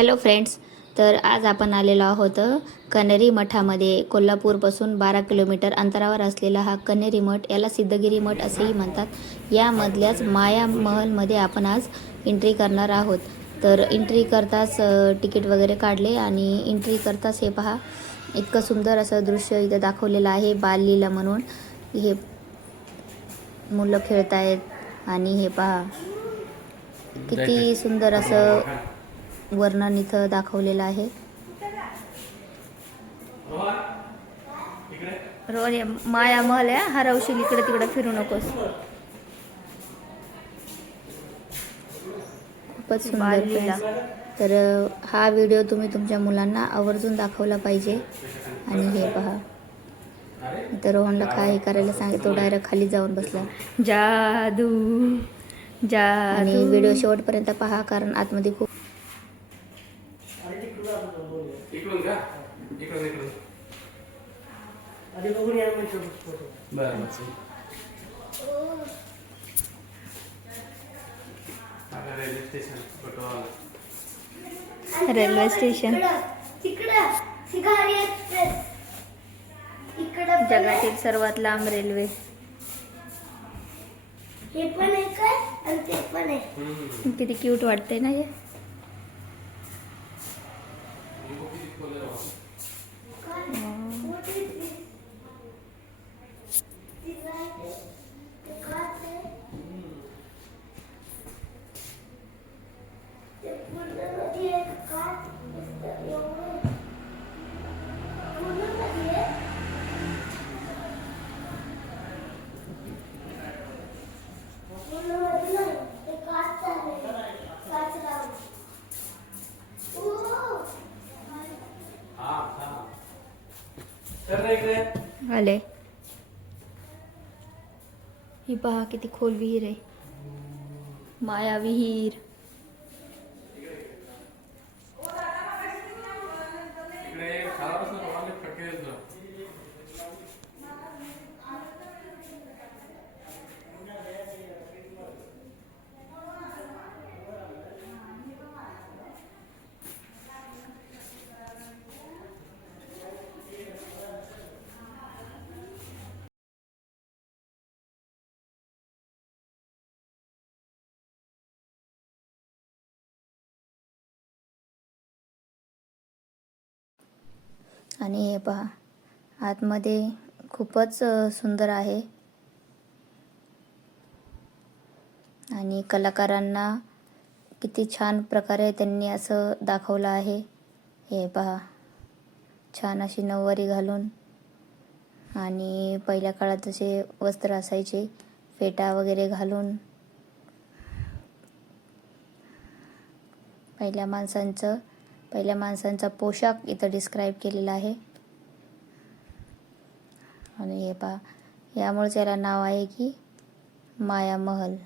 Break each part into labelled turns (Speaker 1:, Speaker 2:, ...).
Speaker 1: Hello friends तर आज आपण आलेलो आहोत कनेरी मठामध्ये. कोल्हापूरपासून बारा किलोमीटर अंतरावर असलेला हा कनेरी मठ याला सिद्धगिरी मठ असेही म्हणतात. यामधल्याच माया महलमध्ये आपण आज एंट्री करणार आहोत. तर एंट्री करताच तिकीट वगैरे काढले आणि एंट्री करताच हे पहा इतकं सुंदर असं दृश्य इथं दाखवलेलं आहे. बाललीला म्हणून हे मुलं खेळत आहेत आणि हे पहा किती सुंदर असं वर्णन इथं दाखवलेलं आहे. रोहन हे माया महल आहे हरवशील इकडे तिकडे फिरू नकोस. खूपच सुंदर friends. तर हा व्हिडिओ तुम्ही तुमच्या मुलांना आवर्जून दाखवला पाहिजे. आणि हे पहा. तर रोहनला काय करायला सांगितलं तो डायरेक्ट खाली जाऊन बसला.
Speaker 2: जादू
Speaker 1: आणि
Speaker 2: जादू
Speaker 1: व्हिडिओ शेवटपर्यंत पहा कारण आतमध्ये खूप
Speaker 3: बरं. Railway station.
Speaker 1: रेल्वे जगातील सर्वात लांब रेल्वे.
Speaker 4: हे पण आहे काय आणि ते पण आहे
Speaker 1: किती क्यूट वाटते ना हे
Speaker 4: What is this? तिला आहे. ते काच आहे. ते पूर्णमध्ये एक काच दिसतं एवढं. पूर्णमध्ये आहे. पूर्णमध्ये नाही. ते काच आहे. काच लावून. ओ!
Speaker 3: हा हा तर ना इकडे
Speaker 1: आले ही पहा किती खोल विहीर आहे. माया विहीर आणि हे पहा आतमध्ये खूपच सुंदर आहे. आणि कलाकारांना किती छान प्रकारे त्यांनी असं दाखवलं आहे. हे पहा छान अशी नऊवारी घालून आणि पहिल्या काळात जसे वस्त्र असायचे फेटा वगैरे घालून पहिल्या माणसांचं पहिल्या माणसांचा पोशाख इथं डिस्क्राईब केलेला आहे. आणि हे पहा यामुळेच याला नाव आहे की माया महल.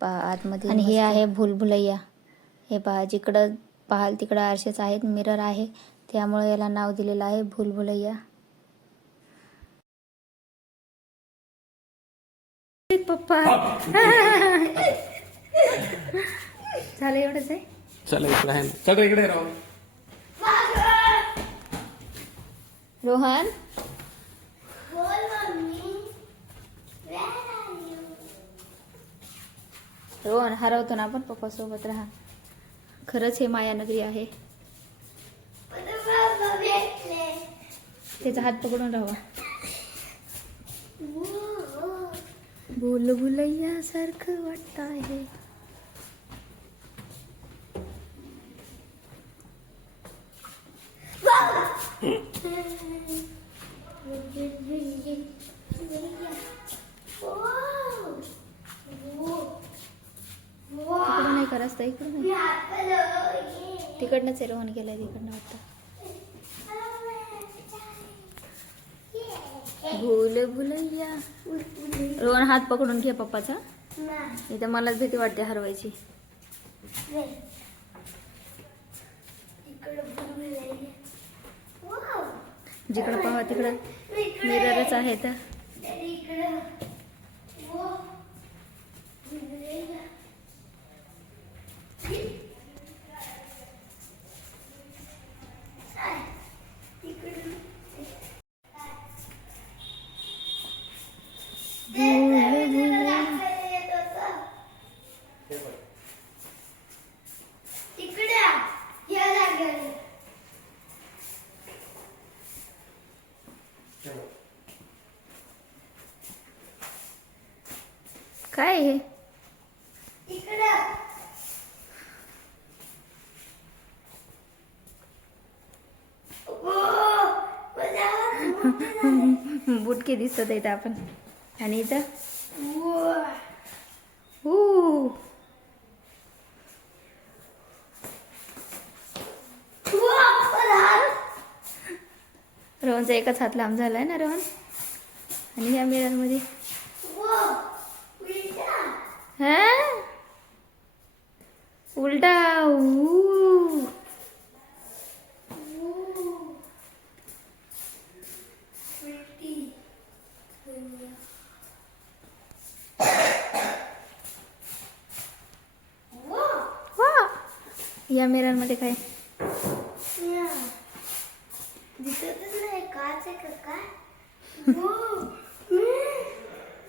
Speaker 1: पहा आतमध्ये आणि हे आहे भुलभुलैया. हे पहा जिकडं पाहाल तिकडं आरशेच आहेत मिरर आहे. त्यामुळे याला नाव दिलेलं आहे भुलभुलैया.
Speaker 2: पप्पा. झालं एवढंच आहे?
Speaker 3: चला इकडे आहे ना. सगळं इकडे राहू.
Speaker 1: रोहन?
Speaker 4: बोल?
Speaker 1: रोहन हरवतो ना आपण पप्पा सोबत राहा. खरंच हे मायानगरी आहे.
Speaker 4: पण बाबा भेटले
Speaker 1: त्याचा हात पकडून राहा
Speaker 4: हो,
Speaker 1: भूल भुलैया सारखं वाटत आहे तिकडून नाही करत इकडून. नाही. तिकडनंच आहे रोहन गेलाय तिकडनं वाटतं भूल भुलैया. रोहन हात पकडून घे पप्पाचा. इथं मलाच भीती वाटते हरवायची. जिकडं पाहा तिकडं मिररच आहेत
Speaker 2: काय हे? बुटके दिसत आहेत आपण. आणि इथं?
Speaker 4: वा.
Speaker 2: रोहनचा एकच हात लांब झालाय ना रोहन? आणि या मिररमध्ये
Speaker 4: वा, उलटा.
Speaker 2: हा उलटा ऊ
Speaker 4: उलटी. वा.
Speaker 2: वा या मिररमध्ये काय
Speaker 4: या. दिसतच नाही काच आहे का काय हो. हम्म.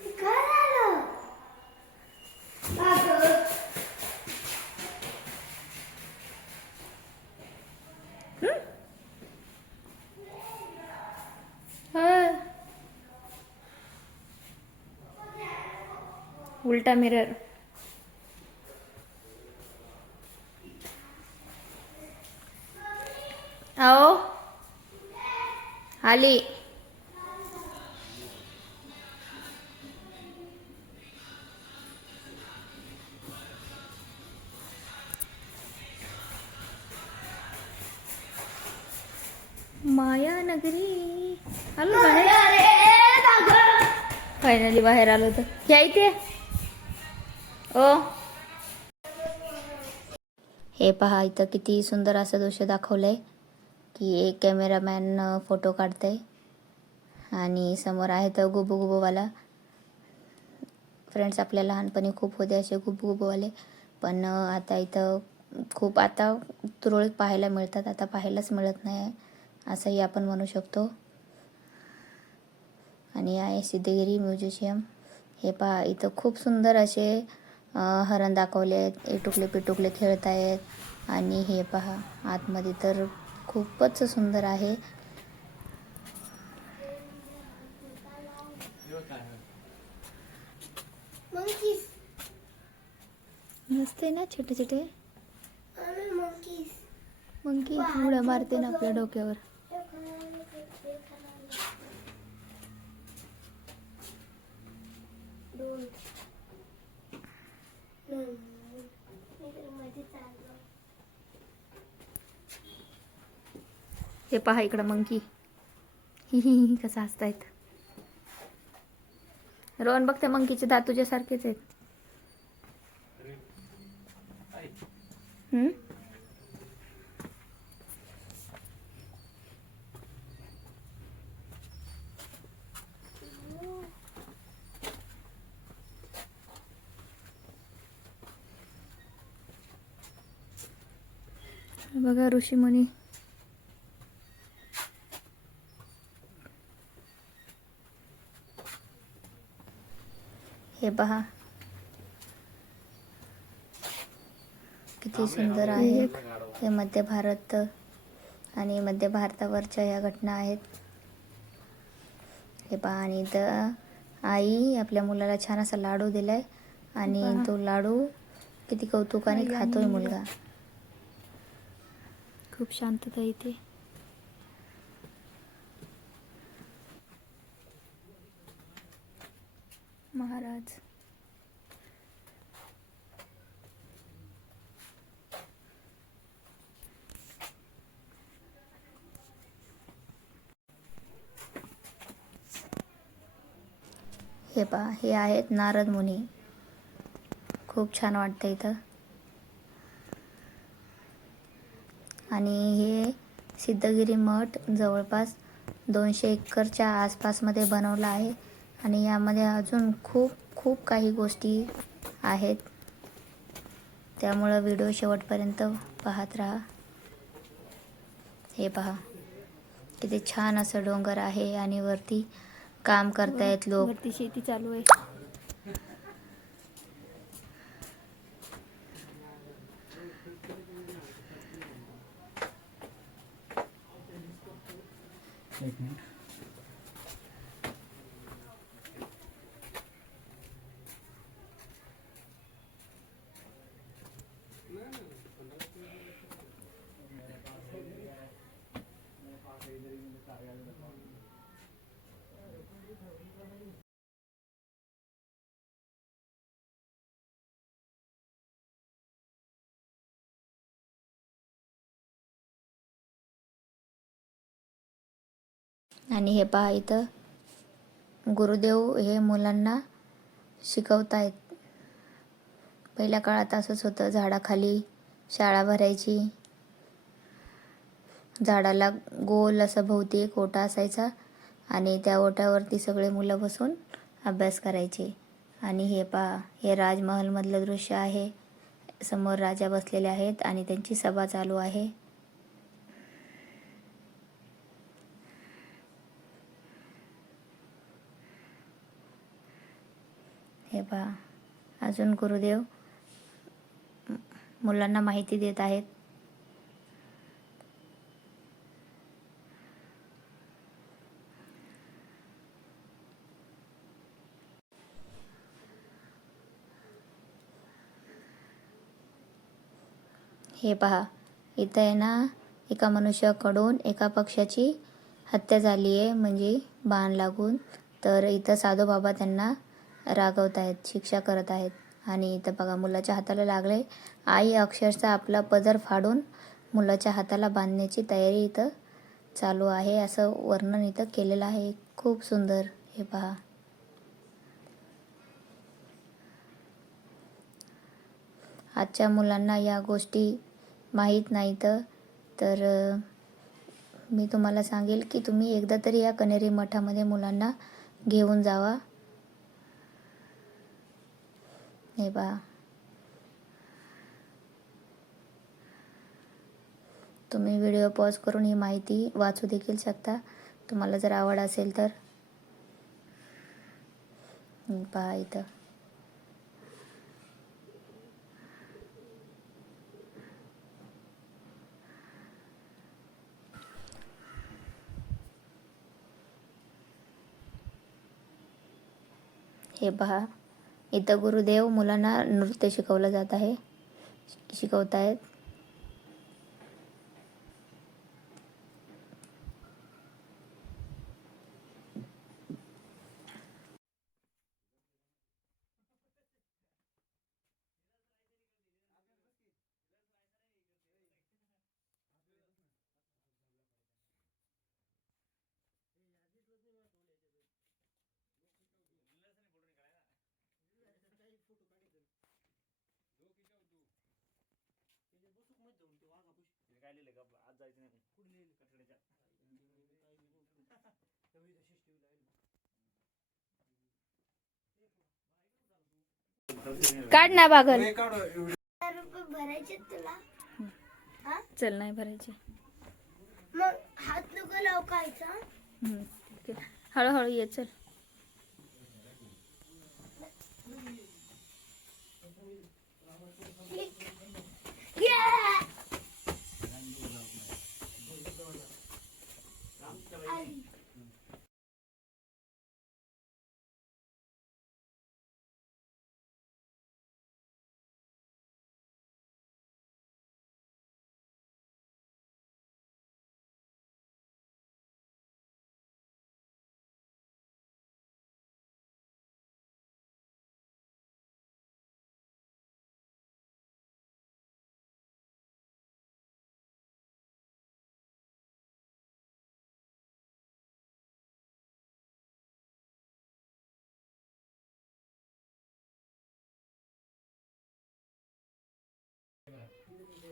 Speaker 4: हे काय झालं अगं.
Speaker 2: हा. उलटा मिरर आओ. आली. माया नगरी. आलो बाहेर. फायनली बाहेर आलो तर. या इथे. हो.
Speaker 1: हे पहा इथं किती सुंदर असं दृश्य दाखवलंय की एक कॅमेरामॅन फोटो काढतंय. आणि समोर आहे तर गुबू गुबूवाला फ्रेंड्स आपल्या लहानपणी खूप होते असे गुबू गुबूवाले पण आता इथं खूप आता तुरळक पाहायला मिळतात आता पाहायलाच मिळत नाही आहे असंही आपण म्हणू शकतो. आणि आहे सिद्धगिरी म्युझिशियम. हे पहा इथं खूप सुंदर असे हरण दाखवले आहेत इटुकले पिटुकले खेळत आहेत आणि हे पहा आतमध्ये तर खूपच सुंदर आहे.
Speaker 2: आहे ना छोटे छोटे
Speaker 4: आम्ही monkeys.
Speaker 2: मग की उड्या मारते ना आपल्या डोक्यावर
Speaker 4: दोन दोन. मी तर मध्ये चाललो.
Speaker 2: हे पहा इकडं मंकी. हि हि हि कसं हसतायत. रोहन बघ त्या मंकीचे दात तुझ्यासारखेच आहेत. बघा ऋषीमुनी.
Speaker 1: पहा. किती सुंदर आहे हे मध्य भारत आणि मध्य भारतावरच्या या घटना आहेत. हे पहा आणि इथं आई आपल्या मुलाला छान असा लाडू दिलाय. आणि. तो लाडू किती कौतुकाने खातोय मुलगा.
Speaker 2: खूप शांतता इथे महाराज.
Speaker 1: हे पहा हे आहेत नारद मुनी. खूप छान वाटतं इथं. आणि हे सिद्धगिरी मठ जवळपास दोनशे एकरच्या आसपासमध्ये बनवलं आहे. आणि यामध्ये अजून खूप खूप काही गोष्टी आहेत. त्यामुळं व्हिडिओ शेवटपर्यंत पाहत राहा. हे पहा किती छान असं डोंगर आहे आणि वरती काम करतायत लोक.
Speaker 2: शेती चालू आहे.
Speaker 1: आणि हे पहा इथं. गुरुदेव हे मुलांना शिकवत आहेत पहिल्या काळात असंच होतं. झाडाखाली शाळा भरायची. झाडाला गोल असं भोवती एक ओटा असायचा आणि त्या ओट्यावरती सगळे मुलं बसून अभ्यास करायचे. आणि हे पहा हे राजमहलमधलं दृश्य आहे. समोर राजा बसलेले आहेत आणि त्यांची सभा चालू आहे. हे पहा अजून गुरुदेव मुलांना माहिती देत आहेत. हे पहा इथं आहे ना एका मनुष्याकडून एका पक्षाची हत्या झाली आहे म्हणजे बाण लागून. तर इथं साधूबाबा त्यांना रागवत आहेत शिक्षा करत आहेत आणि इथं बघा मुलाच्या हाताला लागले आई अक्षरशः आपला पदर फाडून मुलाच्या हाताला बांधण्याची तयारी इथं चालू आहे. असं वर्णन इथं केलेलं आहे. खूप सुंदर. हे पहा. आजच्या मुलांना या गोष्टी माहीत नाही तर मी तुम्हाला सांगेल की तुम्ही एकदा तरी या कनेरी मठामध्ये मुलांना घेऊन जावा. हे तुम्ही व्हिडिओ पॉज करून ही माहिती वाचू देखील शकता. तुम्हाला जर आवड असेल तर. पहा इथं. हे पहा इथं गुरुदेव मुलांना नृत्य शिकवलं जात आहे शिकवत आहेत
Speaker 2: काढ ना बागल.
Speaker 4: हा?
Speaker 2: चल नाही भरायचे.
Speaker 4: मग हात नको.
Speaker 2: हळूहळू ये चल.
Speaker 4: Yeah!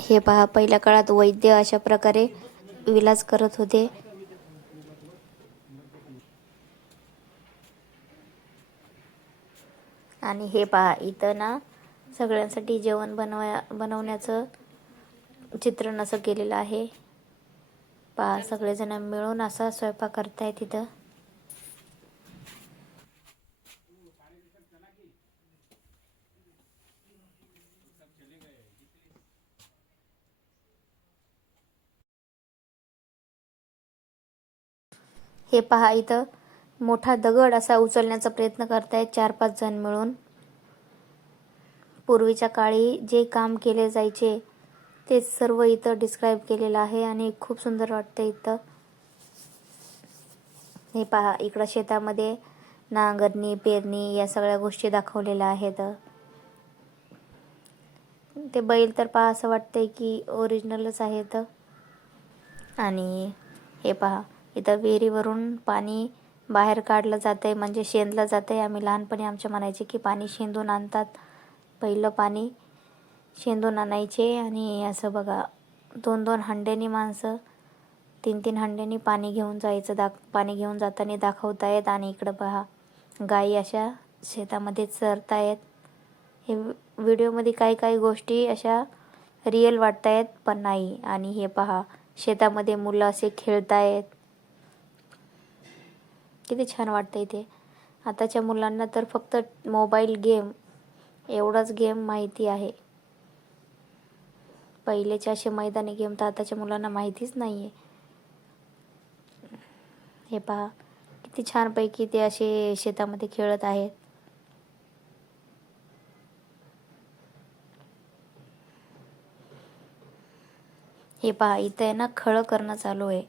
Speaker 1: हे पहा पहिल्या काळात वैद्य अशा प्रकारे विलास करत होते. आणि हे पहा इथं ना सगळ्यांसाठी जेवण बनवाया बनवण्याचं चित्रण असं केलेलं आहे. पहा सगळेजण मिळून असा स्वयंपाक करतायत तिथं हे पहा इथं. मोठा दगड असा उचलण्याचा प्रयत्न करतायत चार पाच जण मिळून. पूर्वीच्या काळी जे काम केले जायचे ते सर्व इथं डिस्क्राईब केलेलं आहे आणि खूप सुंदर वाटतं इथं. हे पहा इकडं शेतामध्ये नांगरणी पेरणी या सगळ्या गोष्टी दाखवलेल्या आहेत. ते बैल तर पहा असं वाटतंय की ओरिजिनलच आहेत. आणि हे पहा इथं विहिरीवरून पाणी बाहेर काढलं जातंय म्हणजे शेंदलं जातंय. आम्ही लहानपणी आमच्या म्हणायचे की पाणी शेंदून आणतात. पहिलं पाणी शेंदून आणायचे आणि असं बघा दोन दोन हंड्यानी माणसं तीन तीन हंड्यानी पाणी घेऊन जायचं दाख पाणी घेऊन जाताना दाखवतायत आणि इकडं पहा गायी अशा शेतामध्ये चरतायत. हे व्हिडिओमध्ये काही काही गोष्टी अशा रिअल वाटतायत पण नाही. आणि हे पहा शेतामध्ये मुलं असे खेळतायत. किती छान वाटतं इथे आताच्या मुलांना तर फक्त मोबाईल गेम एवढाच गेम माहिती आहे. पहिलेचे असे मैदानी गेम तर आताच्या मुलांना माहितीच नाही आहे हे पहा किती छानपैकी ते असे शेतामध्ये खेळत आहेत. हे पहा इथं आहे ना खळं करणं चालू आहे.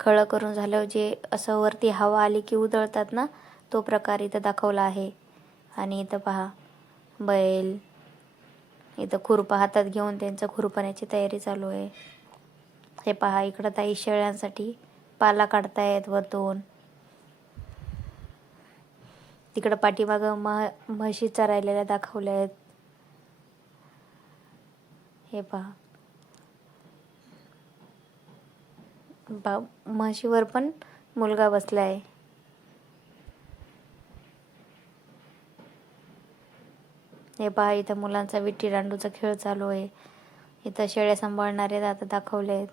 Speaker 1: खळं करून झालं जे असं वरती हवा आली की उधळतात ना तो प्रकार इथं दाखवला आहे. आणि इथं पहा बैल इथं खुरपा हातात घेऊन त्यांचं खुरपण्याची तयारी चालू आहे. हे पहा इकडं ताई शेळ्यांसाठी पाला काढतायत वरतून. तिकडं पाठीमागं मह म्हशी चरायलेल्या दाखवल्या आहेत हे पहा बा म्हशीवर पण मुलगा बसलाय हे पहा इथं मुलांचा विट्टी दांडूचा खेळ चालू आहे. इथं शेळ्या सांभाळणारे आता दाखवले आहेत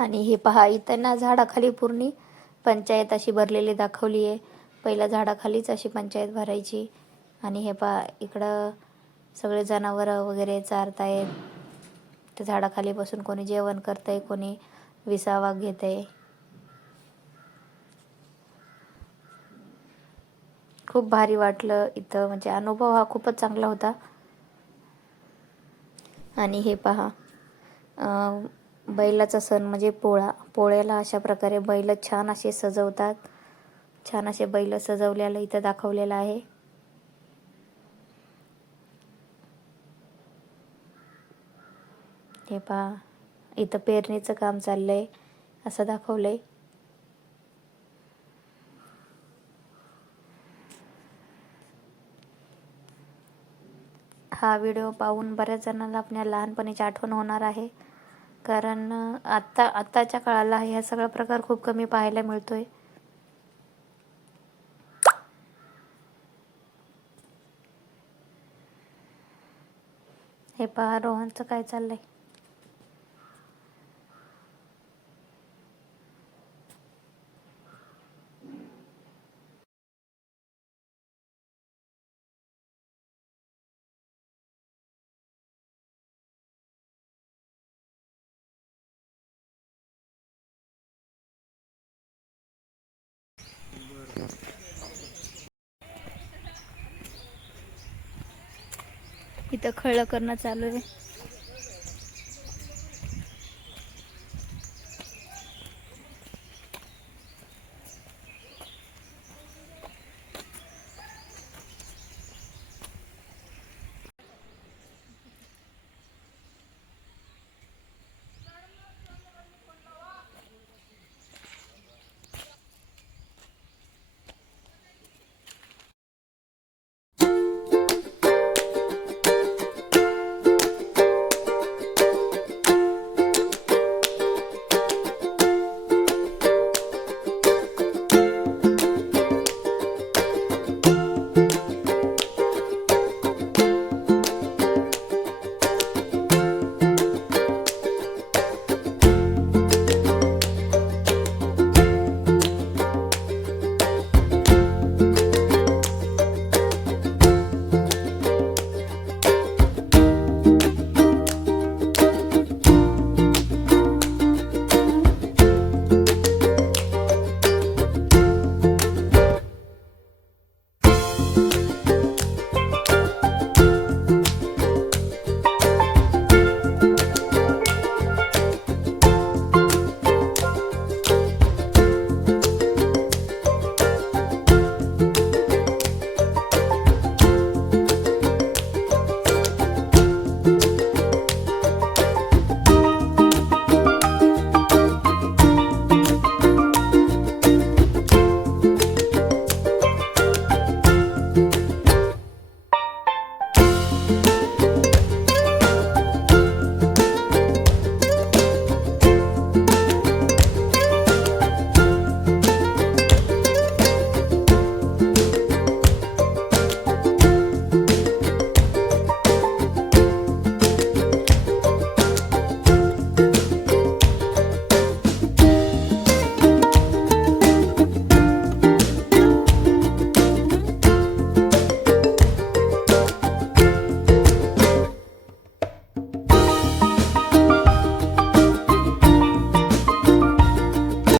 Speaker 1: आणि हे पहा इथं ना झाडाखाली पूर्ण पंचायत अशी भरलेली दाखवली आहे. पहिल्या झाडाखालीच अशी पंचायत भरायची. आणि हे पहा इकडं सगळे जनावरं वगैरे चारतायत त्या झाडाखाली बसून कोणी जेवण करतंय कोणी विसावा घेत आहे खूप भारी वाटलं इथं. म्हणजे अनुभव हा खूपच चांगला होता. आणि हे पहा बैलाचा सण म्हणजे पोळा. पोळ्याला अशा प्रकारे बैल छान असे सजवतात. छान असे बैल सजवलेलं इथं दाखवलेलं आहे. हे पहा इथं पेरणीचं काम चाललंय असं दाखवलंय. हा व्हिडिओ पाहून बऱ्याच जणांना आपल्या लहानपणीची आठवण होणार आहे. कारण आत्ता आत्ताच्या काळाला ह्या सगळा प्रकार खूप कमी पाहायला मिळतोय. हे पहा रोहनचं काय चाललंय? इथं खळं करणं चालू आहे